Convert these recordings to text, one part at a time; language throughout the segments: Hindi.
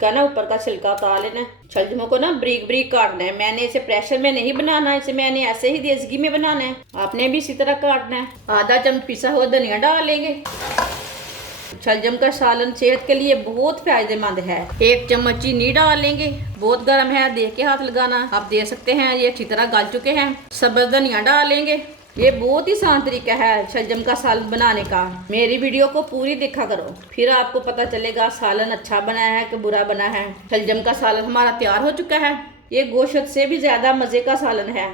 इसका ना ऊपर का छिलका उतार लेना है। शलजमों को ना ब्रीक ब्रीक काटना है। मैंने इसे प्रेशर में नहीं बनाना, इसे मैंने ऐसे ही देसगी में बनाना है। आपने भी इसी तरह काटना है। आधा चम्मच पिसा हुआ धनिया डाल लेंगे। शलजम का सालन सेहत के लिए बहुत फायदेमंद है। 1 चम्मच चीनी डाल लेंगे। बहुत गर्म है, देख के हाथ लगाना। आप दे सकते हैं, ये अच्छी तरह गल चुके हैं। सब्ज धनिया डाल लेंगे। ये बहुत ही आसान तरीका है शलजम का सालन बनाने का। मेरी वीडियो को पूरी देखा करो, फिर आपको पता चलेगा सालन अच्छा बना है कि बुरा बना है। शलजम का सालन हमारा तैयार हो चुका है। ये गोश्त से भी ज्यादा मजे का सालन है।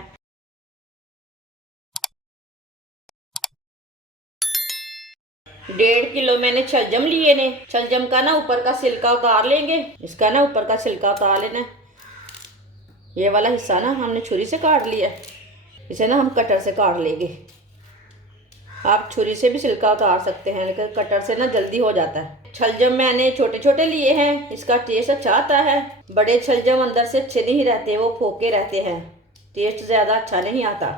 1.5 किलो मैंने शलजम लिए ने। शलजम का ना ऊपर का छिलका उतार लेंगे। इसका ना ऊपर का छिलका उतार लेना है। ये वाला हिस्सा ना हमने छुरी से काट लिया, इसे ना हम कटर से काट लेंगे। आप छुरी से भी छिलका उतार सकते हैं, लेकिन कटर से ना जल्दी हो जाता है। शलजम मैंने छोटे छोटे लिए हैं, इसका टेस्ट अच्छा आता है। बड़े शलजम अंदर से अच्छे नहीं रहते, वो फोके रहते हैं, टेस्ट ज़्यादा अच्छा नहीं आता।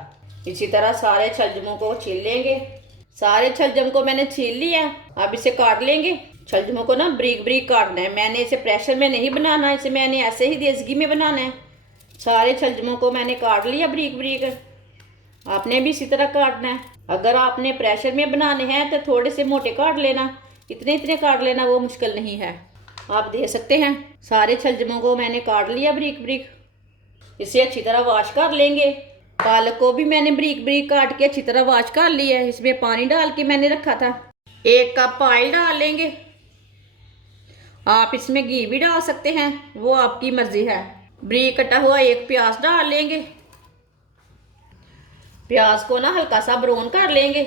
इसी तरह सारे शलजमों को छील लेंगे। सारे शलजम को मैंने छील लिया। अब इसे काट लेंगे। शलजमों को ना ब्रीक ब्रीक काटना है। मैंने इसे प्रेशर में नहीं बनाना, इसे मैंने ऐसे ही देसगी में बनाना है। सारे शलजमों को मैंने काट लिया ब्रीक ब्रीक। आपने भी इसी तरह काटना है। अगर आपने प्रेशर में बनाने हैं तो थोड़े से मोटे काट लेना, इतने इतने काट लेना, वो मुश्किल नहीं है। आप दे सकते हैं। सारे शलजमों को मैंने काट लिया ब्रीक ब्रीक। इसे अच्छी तरह वॉश कर लेंगे। पालक को भी मैंने ब्रीक ब्रीक काट के अच्छी तरह वॉश कर लिया है। इसमें पानी डाल के मैंने रखा था। 1 कप ऑयल डाल लेंगे। आप इसमें घी भी डाल सकते हैं, वो आपकी मर्जी है। ब्रीक कटा हुआ 1 प्याज डाल लेंगे। प्याज को ना हल्का सा ब्राउन कर लेंगे।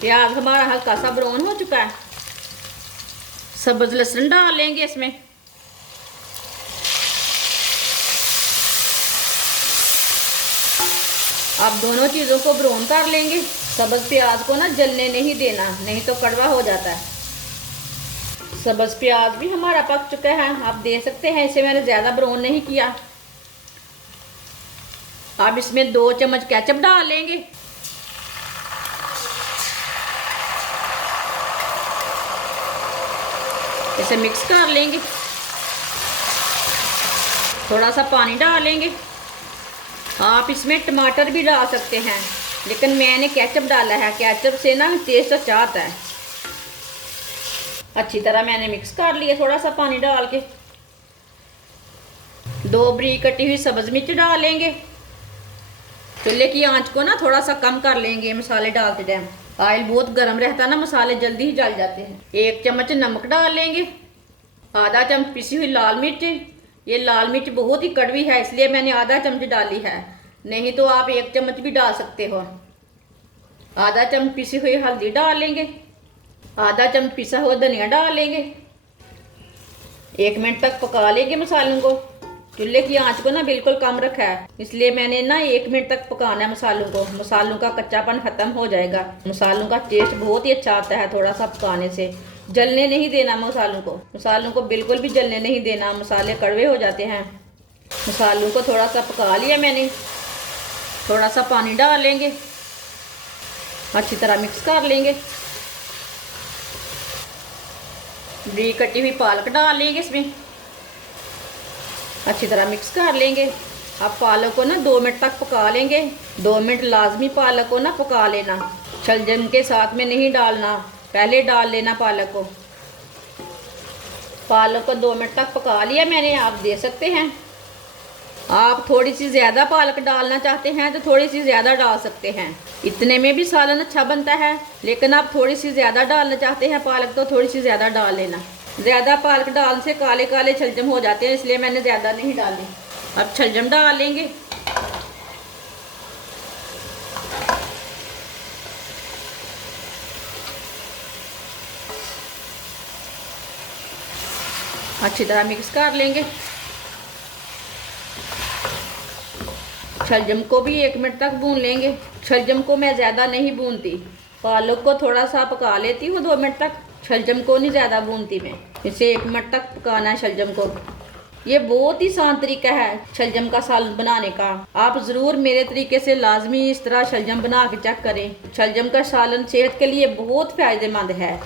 प्याज हमारा हल्का सा ब्राउन हो चुका है। सब्ज लहसुन डाल लेंगे इसमें। अब दोनों चीज़ों को ब्राउन कर लेंगे। सब्ज प्याज को ना जलने नहीं देना, नहीं तो कड़वा हो जाता है। सब्ज प्याज भी हमारा पक चुका है, आप दे सकते हैं। इसे मैंने ज़्यादा ब्राउन नहीं किया। अब इसमें 2 चम्मच केचप डाल लेंगे। इसे मिक्स कर लेंगे। थोड़ा सा पानी डालेंगे। आप इसमें टमाटर भी डाल सकते हैं, लेकिन मैंने केचप डाला है। केचप से ना टेस्ट अच्छा आता है। अच्छी तरह मैंने मिक्स कर लिया थोड़ा सा पानी डाल के। 2 ब्रीक कटी हुई सब्ज मिर्च डालेंगे। चूल्हे की आंच को ना थोड़ा सा कम कर लेंगे मसाले डालते टाइम। ऑयल बहुत गर्म रहता है ना, मसाले जल्दी ही जल जाते हैं। 1 चम्मच नमक डाल लेंगे। आधा चम्मच पिसी हुई लाल मिर्च। ये लाल मिर्च बहुत ही कड़वी है, इसलिए मैंने आधा चम्मच डाली है, नहीं तो आप 1 चम्मच भी डाल सकते हो। आधा चम्मच पिसी हुई हल्दी डाल लेंगे। आधा चम्मच पिसा हुआ धनिया डाल लेंगे। 1 मिनट तक पका लेंगे मसालों को। चूल्हे की आंच को ना बिल्कुल कम रखा है, इसलिए मैंने ना 1 मिनट तक पकाना है मसालों को। मसालों का कच्चापन खत्म हो जाएगा। मसालों का टेस्ट बहुत ही अच्छा आता है थोड़ा सा पकाने से। जलने नहीं देना मसालों को। मसालों को बिल्कुल भी जलने नहीं देना, मसाले कड़वे हो जाते हैं। मसालों को थोड़ा सा पका लिया मैंने। थोड़ा सा पानी डाल लेंगे। अच्छी तरह मिक्स कर लेंगे। ब्रीक कटी हुई पालक डाल लेंगे इसमें। अच्छी तरह मिक्स कर लेंगे। अब पालक को ना 2 मिनट तक पका लेंगे। 2 मिनट लाजमी पालक को ना पका लेना। शलजम के साथ में नहीं डालना, पहले डाल लेना पालक को। पालक को 2 मिनट तक पका लिया मैंने, आप दे सकते हैं। आप थोड़ी सी ज़्यादा पालक डालना चाहते हैं तो थोड़ी सी ज़्यादा डाल सकते हैं। इतने में भी सालन अच्छा बनता है, लेकिन आप थोड़ी सी ज़्यादा डालना चाहते हैं पालक तो थोड़ी सी ज़्यादा डाल लेना। ज़्यादा पालक डालने से काले काले शलजम हो जाते हैं, इसलिए मैंने ज़्यादा नहीं डाली। अब शलजम डाल लेंगे। अच्छी तरह मिक्स कर लेंगे। शलजम को भी 1 मिनट तक भून लेंगे। शलजम को मैं ज़्यादा नहीं भूनती, पालक को थोड़ा सा पका लेती हूँ 2 मिनट तक। शलजम को नहीं ज़्यादा भूनती मैं, इसे 1 मिनट तक पकाना है शलजम को। ये बहुत ही आसान तरीका है शलजम का सालन बनाने का। आप ज़रूर मेरे तरीके से लाजमी इस तरह शलजम बना के चेक करें। शलजम का सालन सेहत के लिए बहुत फ़ायदेमंद है।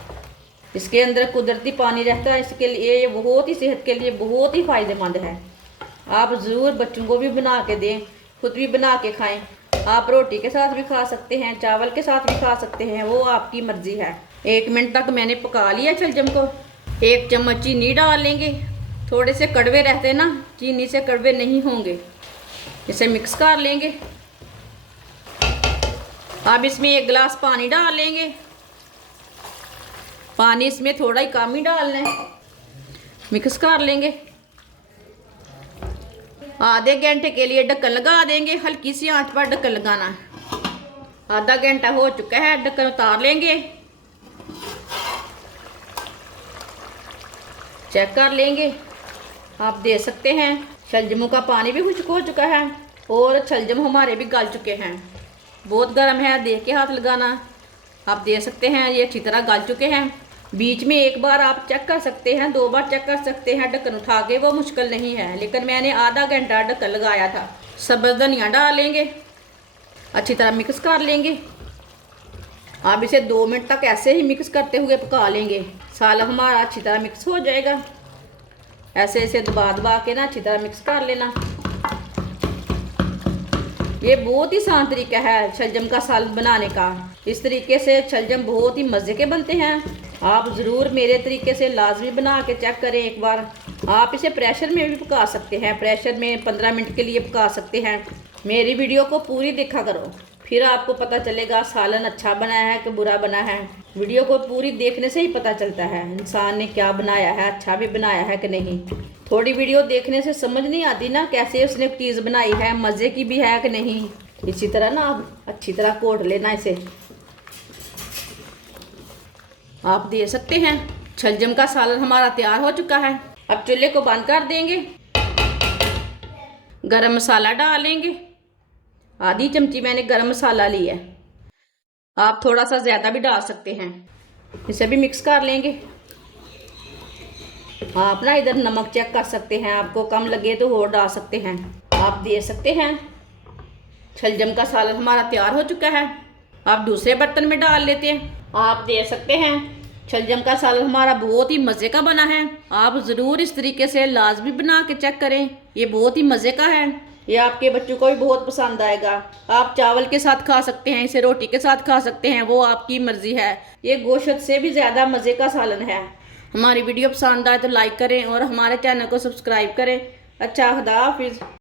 इसके अंदर कुदरती पानी रहता है, इसके लिए ये बहुत ही सेहत के लिए बहुत ही फ़ायदेमंद है। आप ज़रूर बच्चों को भी बना के दें, खुद भी बना के खाएं। आप रोटी के साथ भी खा सकते हैं, चावल के साथ भी खा सकते हैं, वो आपकी मर्ज़ी है। 1 मिनट तक मैंने पका लिया शलजम को। 1 चम्मच चीनी डाल लेंगे। थोड़े से कड़वे रहते हैं ना, चीनी से कड़वे नहीं होंगे। इसे मिक्स कर लेंगे। अब इसमें 1 गिलास पानी डाल लेंगे। पानी इसमें थोड़ा ही कम ही डालना है। मिक्स कर लेंगे। आधे घंटे के लिए ढक्कन लगा देंगे, हल्की सी आंच पर ढक्कन लगाना है। आधा घंटा हो चुका है, ढक्कन उतार लेंगे। चेक कर लेंगे। आप देख सकते हैं शलजमों का पानी भी खुश्क हो चुका है और शलजम हमारे भी गल चुके हैं। बहुत गर्म है, देख के हाथ लगाना। आप देख सकते हैं ये अच्छी तरह गल चुके हैं। बीच में 1 बार आप चेक कर सकते हैं, 2 बार चेक कर सकते हैं ढक्कन उठा के, वो मुश्किल नहीं है। लेकिन मैंने आधा घंटा ढक्कन लगाया था। सब्ज़ धनिया डाल लेंगे, अच्छी तरह मिक्स कर लेंगे। आप इसे 2 मिनट तक ऐसे ही मिक्स करते हुए पका लेंगे। सालन हमारा अच्छी तरह मिक्स हो जाएगा। ऐसे ऐसे दबा दबा के ना अच्छी तरह मिक्स कर लेना। ये बहुत ही आसान तरीका है शलजम का सालन बनाने का। इस तरीके से शलजम बहुत ही मज़े के बनते हैं। आप ज़रूर मेरे तरीके से लाजमी बना के चेक करें एक बार। आप इसे प्रेशर में भी पका सकते हैं, प्रेशर में 15 मिनट के लिए पका सकते हैं। मेरी वीडियो को पूरी देखा करो, फिर आपको पता चलेगा सालन अच्छा बना है कि बुरा बना है। वीडियो को पूरी देखने से ही पता चलता है इंसान ने क्या बनाया है, अच्छा भी बनाया है कि नहीं। थोड़ी वीडियो देखने से समझ नहीं आती ना कैसे उसने चीज़ बनाई है, मज़े की भी है कि नहीं। इसी तरह ना आप अच्छी तरह कोट लेना इसे। आप दे सकते हैं शलजम का सालन हमारा तैयार हो चुका है। अब चूल्हे को बंद कर देंगे। गरम मसाला डालेंगे। आधी चमची मैंने गरम मसाला लिया है, आप थोड़ा सा ज़्यादा भी डाल सकते हैं। इसे भी मिक्स कर लेंगे। आप ना इधर नमक चेक कर सकते हैं, आपको कम लगे तो और डाल सकते हैं। आप दे सकते हैं शलजम का सालन हमारा तैयार हो चुका है। आप दूसरे बर्तन में डाल लेते हैं। आप दे सकते हैं शलजम का सालन हमारा बहुत ही मज़े का बना है। आप ज़रूर इस तरीके से लाजमी बना के चेक करें, ये बहुत ही मज़े का है। ये आपके बच्चों को भी बहुत पसंद आएगा। आप चावल के साथ खा सकते हैं, इसे रोटी के साथ खा सकते हैं, वो आपकी मर्ज़ी है। ये गोश्त से भी ज़्यादा मज़े का सालन है। हमारी वीडियो पसंद आए तो लाइक करें और हमारे चैनल को सब्सक्राइब करें। अच्छा, खुदा हाफिज़।